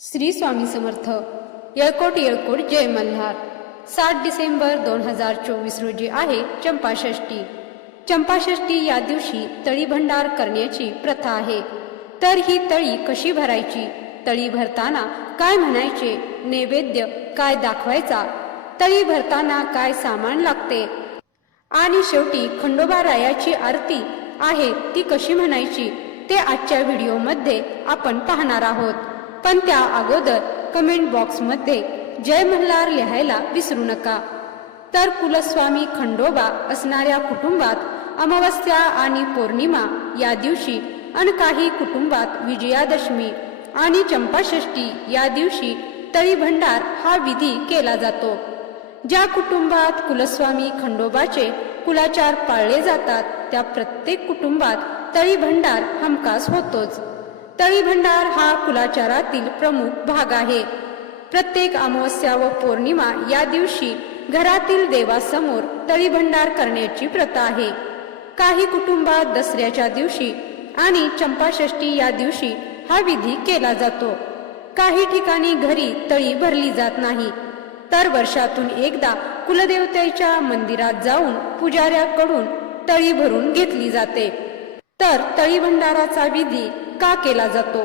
श्री स्वामी समर्थ. येळकोट येळकोट जय मल्हार. सात डिसेंबर दोन हजार चोवीस रोजी आहे चंपाषष्ठी. चंपाषष्ठी या दिवशी तळी भंडार करण्याची प्रथा आहे. तर ही तळी कशी भरायची? तळी भरताना काय म्हणायचे? नैवेद्य काय दाखवायचा? तळी भरताना काय सामान लागते? आणि शेवटी खंडोबा रायाची आरती आहे ती कशी म्हणायची? ते आजच्या व्हिडिओमध्ये आपण पाहणार आहोत. पण त्या अगोदर कमेंट बॉक्समध्ये जय मल्हार लिहायला विसरू नका. तर कुलस्वामी खंडोबा असणाऱ्या कुटुंबात अमावस्या आणि पौर्णिमा या दिवशी आणि काही कुटुंबात विजयादशमी आणि चंपाषष्ठी या दिवशी तळी भंडार हा विधी केला जातो. ज्या कुटुंबात कुलस्वामी खंडोबाचे कुलाचार पाळले जातात त्या प्रत्येक कुटुंबात तळी भंडार हमखास होतोच. तळी भंडार हा कुलाचारातील प्रमुख भाग आहे. प्रत्येक अमावस्या व पौर्णिमा या दिवशी घरातील देवासमोर तळी भंडार करण्याची प्रथा आहे. काही कुटुंबात दसऱ्याच्या दिवशी आणि चंपाषष्ठी या दिवशी हा विधी केला जातो. काही ठिकाणी घरी तळी भरली जात नाही. तर वर्षातून एकदा कुलदेवतेच्या मंदिरात जाऊन पुजाऱ्याकडून तळी भरून घेतली जाते. तर तळी भंडाराचा विधी का केला जातो.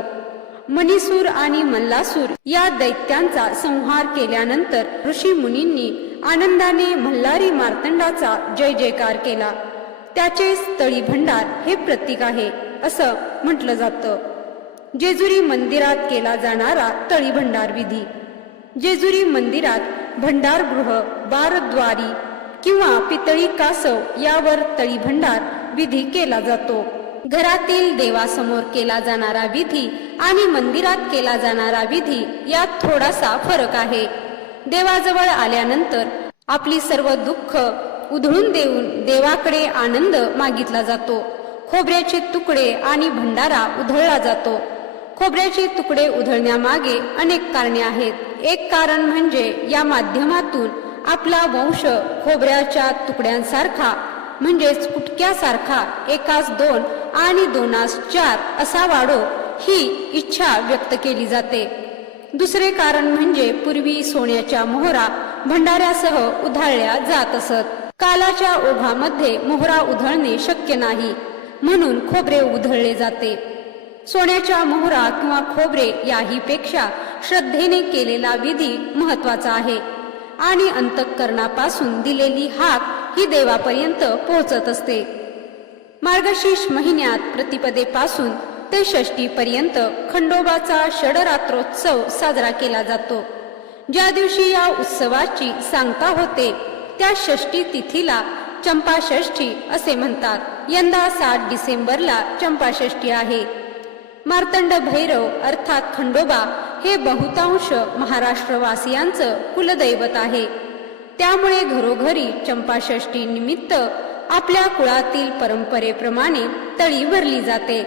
मणिसूर आणि मल्लासूर या दैत्यांचा संहार केल्यानंतर ऋषी मुनींनी आनंदाने मल्हारी मार्तंडाचा जय जयकार केला. त्याचेच स्थळी भंडार हे प्रतीक आहे असं म्हटलं जातं. जेजुरी मंदिरात केला जाणारा तळी भंडार विधी. जेजुरी मंदिरात भंडारगृह बारद्वारी किंवा पितळी कासव यावर तळी भंडार विधी केला जातो. घरातील देवासमोर केला जाणारा विधी आणि मंदिरात केला जाणारा विधी यात थोडासा फरक आहे. देवाजवळ आल्यानंतर आपली सर्व दुःख उधळून देऊन देवाकडे आनंद मागितला जातो. खोबऱ्याचे तुकडे आणि भंडारा उधळला जातो. खोबऱ्याचे तुकडे उधळण्यामागे अनेक कारणे आहेत. एक कारण म्हणजे या माध्यमातून आपला वंश खोबऱ्याच्या तुकड्यांसारखा म्हणजेच कुटक्यासारखा एकाच दोन आणि दोनास चार असा वाढो ही इच्छा व्यक्त केली जाते. दुसरे कारण म्हणजे पूर्वी सोन्याच्या मोहरा भंडाऱ्यासह उधळल्या जात असत. कालाच्या ओघामध्ये मोहरा उधळणे शक्य नाही म्हणून खोबरे उधळले जाते. सोन्याच्या मोहरा किंवा खोबरे याहीपेक्षा श्रद्धेने केलेला विधी महत्त्वाचा आहे आणि अंतःकरणापासून दिलेली हाक ही देवापर्यंत पोहोचत असते. मार्गशीर्ष महिन्यात प्रतिपदेपासून ते षष्टी पर्यंत खंडोबाचा षडरात्रोत्सव साजरा केला जातो. ज्या दिवशी या उत्सवाची सांगता होते त्या षष्टी तिथीला चंपाषष्ठी असे म्हणतात. यंदा सात डिसेंबरला चंपाषष्ठी आहे. मार्तंड भैरव अर्थात खंडोबा हे बहुतांश महाराष्ट्रवासियांचं कुलदैवत आहे. त्यामुळे घरोघरी चंपाषष्ठी निमित्त आपल्या कुळातील परंपरेप्रमाणे तळी भरली जाते.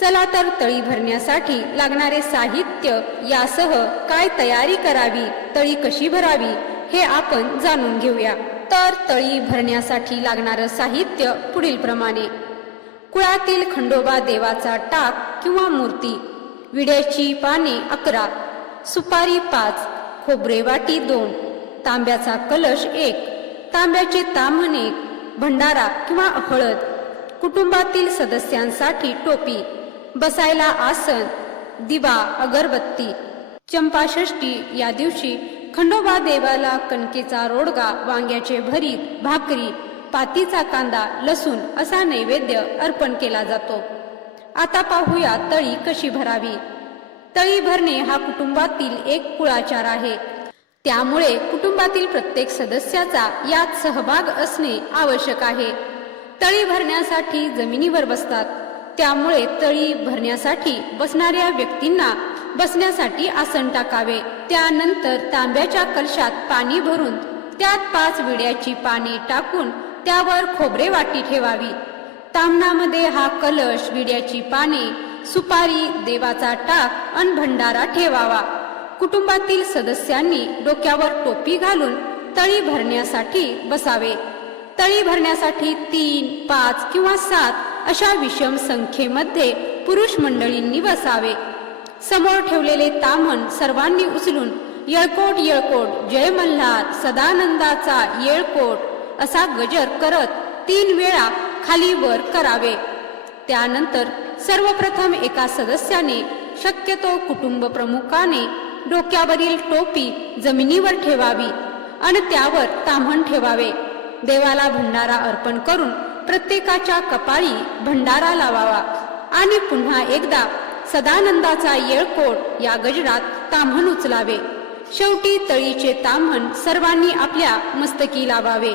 चला तर तळी भरण्यासाठी लागणारे साहित्य यासह काय तयारी करावी तळी कशी भरावी हे आपण जाणून घेऊया. तर तळी भरण्यासाठी लागणारं साहित्य पुढील प्रमाणे. कुळातील खंडोबा देवाचा टाक किंवा मूर्ती विड्याची पाने अकरा सुपारी पाच खोबरे वाटी दोन तांब्याचा कलश एक तांब्याचे तामण एक भंडारा किंवा हळद. कुटुंबातील सदस्यांसाठी टोपी बसायला आसन दिवा अगरबत्ती चंपाषष्ठी या दिवशी खंडोबा देवाला कणकेचा रोडगा वांग्याचे भरीत भाकरी पातीचा कांदा लसूण असा नैवेद्य अर्पण केला जातो. आता पाहूया तळी कशी भरावी. तळी भरणे हा कुटुंबातील एक कुळाचार आहे. त्यामुळे कुटुंबातील प्रत्येक सदस्याचा यात सहभाग असणे आवश्यक आहे. तळी भरण्यासाठी जमिनीवर बसतात. त्यामुळे तळी भरण्यासाठी बसणाऱ्या व्यक्तींना बसण्यासाठी आसन टाकावे. त्यानंतर तांब्याच्या कलशात पाणी भरून त्यात पाच विड्याची पाने टाकून त्यावर खोबरे वाटी ठेवावी. तांबणामध्ये हा कलश विड्याची पाने सुपारी देवाचा टाक अन भंडारा ठेवावा. कुटुंबातील सदस्यांनी डोक्यावर टोपी घालून तळी भरण्यासाठी बसावे. तळी भरण्यासाठी तीन पाच किंवा सात अशा विषम संख्येमध्ये पुरुष मंडळींनी बसावे. समोर ठेवलेले तामन सर्वांनी उचलून येळकोट येळकोट जय मल्हार सदानंदाचा येळकोट असा गजर करत तीन वेळा खाली वर करावे. त्यानंतर सर्वप्रथम एका सदस्याने शक्यतो कुटुंब प्रमुखाने डोक्यावरील टोपी जमिनीवर ठेवावी आणि त्यावर ताम्हण ठेवावे. देवाला भंडारा अर्पण करून प्रत्येकाच्या कपाळी भंडारा लावावा. आणि पुन्हा एकदा सदानंदाचा येळकोट या गजरात ताम्हण उचलावे. शेवटी तळीचे ताम्हण सर्वांनी आपल्या मस्तकी लावावे.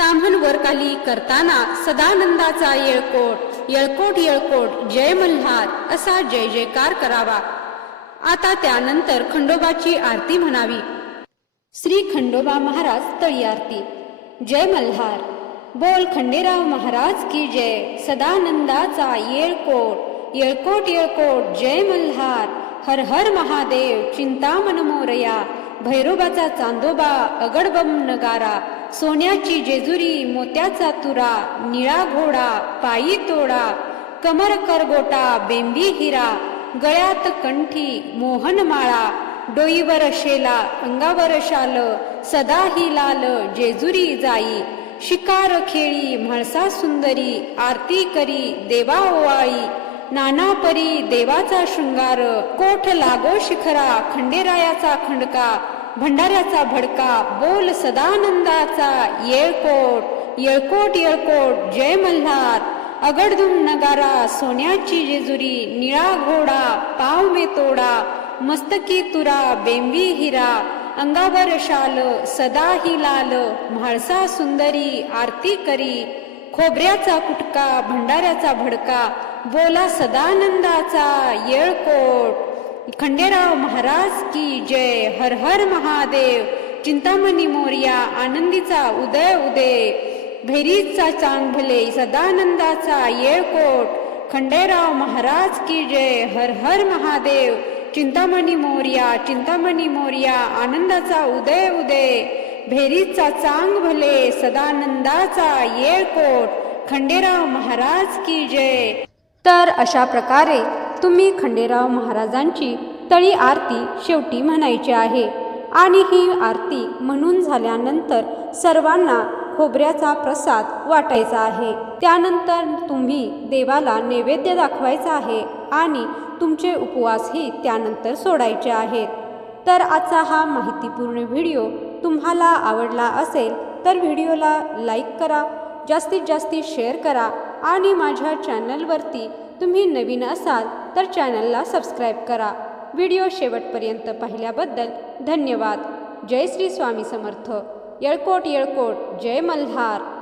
ताम्हण वरकाली करताना सदानंदाचा येळकोट येळकोट येळकोट जय मल्हार असा जय जयकार करावा. आता त्यानंतर खंडोबाची आरती म्हणावी. श्री खंडोबा महाराज तळी आरती. जय मल्हार. बोल खंडेराव महाराज की जय. सदानंदाचा येळकोट. येळकोट येळकोट. जय मल्हार. हर हर महादेव. चिंतामन मोरया. भैरोबाचा चांदोबा. अगडबम नगारा. सोन्याची जेजुरी. मोत्याचा तुरा. निळा घोडा. पायी तोडा. कमर करगोटा. बेंबी हिरा. गळ्यात कंठी मोहनमाळा डोईवर शेला अंगावर शाल सदा ही लाल जेजुरी जाई शिकार खेळी म्हाळसा सुंदरी आरती करी देवा ओवाळी नाना परी देवाचा शृंगार कोठ लागो शिखरा खंडेरायाचा खंडका भंडाऱ्याचा भडका बोल सदानंदाचा येळकोट येळकोट येळकोट जय मल्हार. अगडधुम नगारा सोन्याची जेजुरी निळा घोडा पाव मे तोडा मस्तकी तुरा बेंबी हिरा अंगावर शाल सदा ही लाल म्हाळसा सुंदरी आरती करी खोबऱ्याचा कुटका भंडाऱ्याचा भडका बोला सदानंदाचा येळकोट. खंडेराव महाराज की जय हर हर महादेव चिंतामणी मोर्या आनंदीचा उदय उदय. भेरीचा चांग भले सदानंदाचा येळकोट. खंडेराव महाराज की जय हर हर महादेव. चिंतामणी मोर्या चिंतामणी मोर्या आनंदाचा उदय उदय. भेरीचा चांग भले सदानंदाचा येळकोट. खंडेराव महाराज की जय. तर अशा प्रकारे तुम्ही खंडेराव महाराजांची तळी आरती शेवटी म्हणायची आहे. आणि ही आरती म्हणून झाल्यानंतर सर्वांना खोबऱ्याचा प्रसाद वाटायचा आहे. त्यानंतर तुम्ही देवाला नैवेद्य दाखवायचा आहे आणि तुमचे उपवासही त्यानंतर सोडायचे आहेत. तर आजचा हा माहितीपूर्ण व्हिडिओ तुम्हाला आवडला असेल तर व्हिडिओला लाईक करा जास्तीत जास्त शेअर करा आणि माझ्या चॅनलवरती तुम्ही नवीन असाल तर चॅनलला सबस्क्राईब करा. व्हिडिओ शेवटपर्यंत पाहिल्याबद्दल धन्यवाद. जय श्री स्वामी समर्थ. येळकोट येळकोट जय मल्हार.